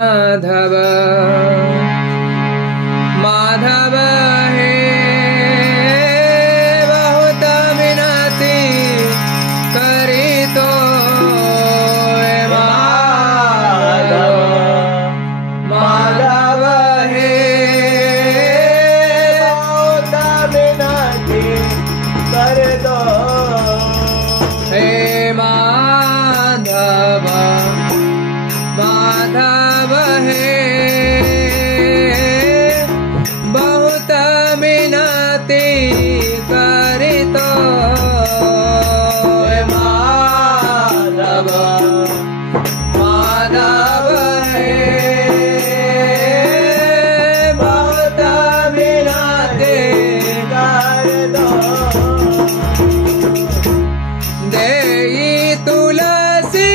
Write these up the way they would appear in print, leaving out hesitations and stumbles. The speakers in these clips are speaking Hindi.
माधव माधव हे बहुत विनती करी तो माधव माधव हे बहुत विनती कर दो हे माधव माधव हे बहुत विनती करी तो माधव माधव हे बहुत विनती कर दो देई तुलसी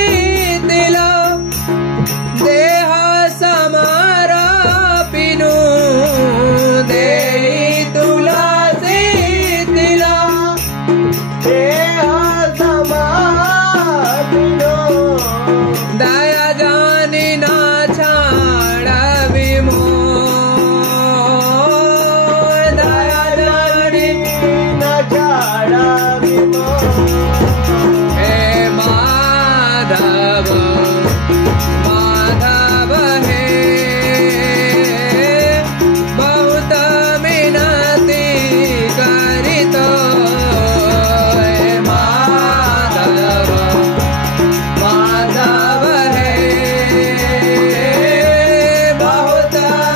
तिला देह समारा पिनु देई तुलसी तिला देह समापिनो दया जानी ना छाड़ विमो दया जानी न छाड़ा विमो हे माधव माधव हे बहुत विनती करी तो हे माधव माधव हे बहुत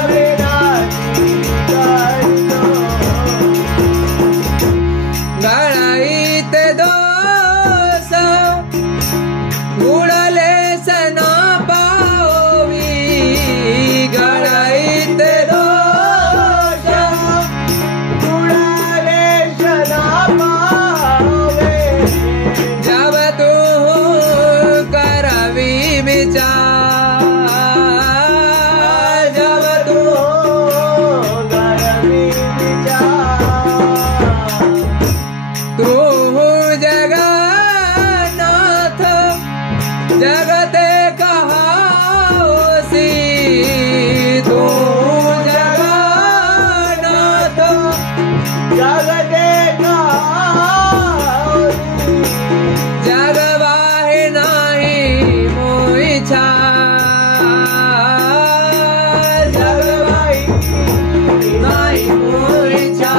विनती कर दो गळाईत दोष गुळले सना पावी गळाईत दोष उड़ाले शना पावे जब तू करवी विचार जब तू गरमी विचार तू जगन्नाथ जगते कहाओसी तू जगन्नाथ जगते का जगवाहे नाही मोई छा जगवाही नाही मोई छा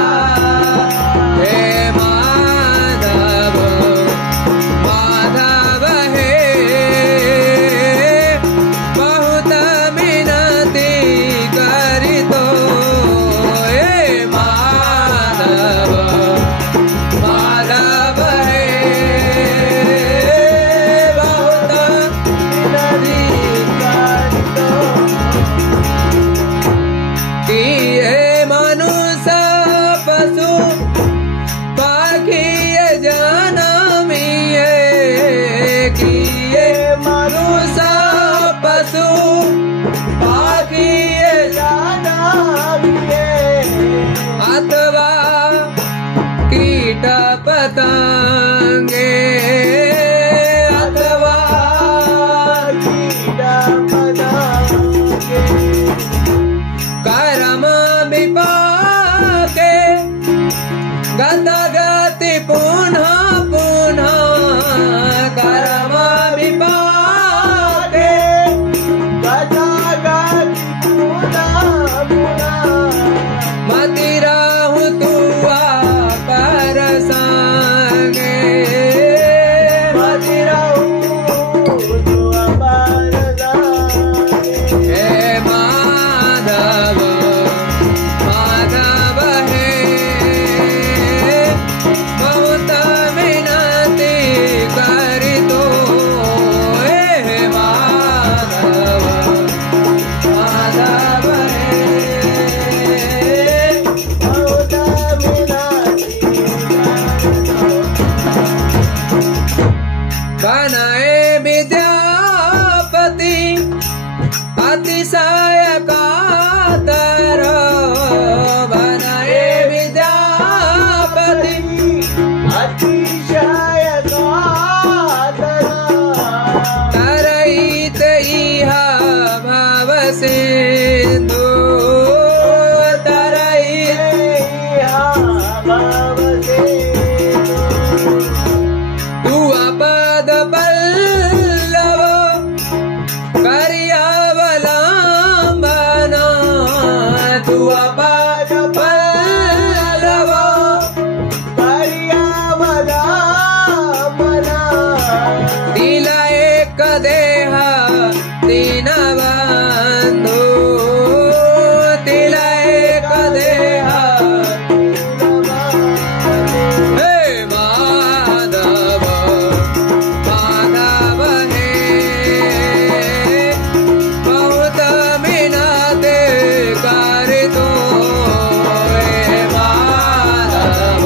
हे माधव माधव हे बहुत विनती करी तो हे माधव माधव हे बहुत विनती कर दो किए मनुष्य पशु पाखिए जनमिए किए मनुष्य पशु पाखिए जाना भी अथवा कीट पतंगे अथवा कीड़ा पदांगे कर्म विपाके गति पुनः पुनः कर्म विपाके गजागति पुना पुना मति राहु तुआ पर संगे मति राहु तो अपार जागे हे माधव माधव हे बहुत विनती करी तो हे माधव माधव हे बहुत विनती बनाए विद्यापति अतिशय कातर बनाए विद्यापति अतिशय कातर तरहित इह भव सिंधु तरई भाव से तू पद पल्लव करियावलंबना तू पद पल्लव पर्यावलंबना तिला एक देह दीन बंधु तिला एक देह हे माधव माधव हे बहुत मिनते कर तो हे माधव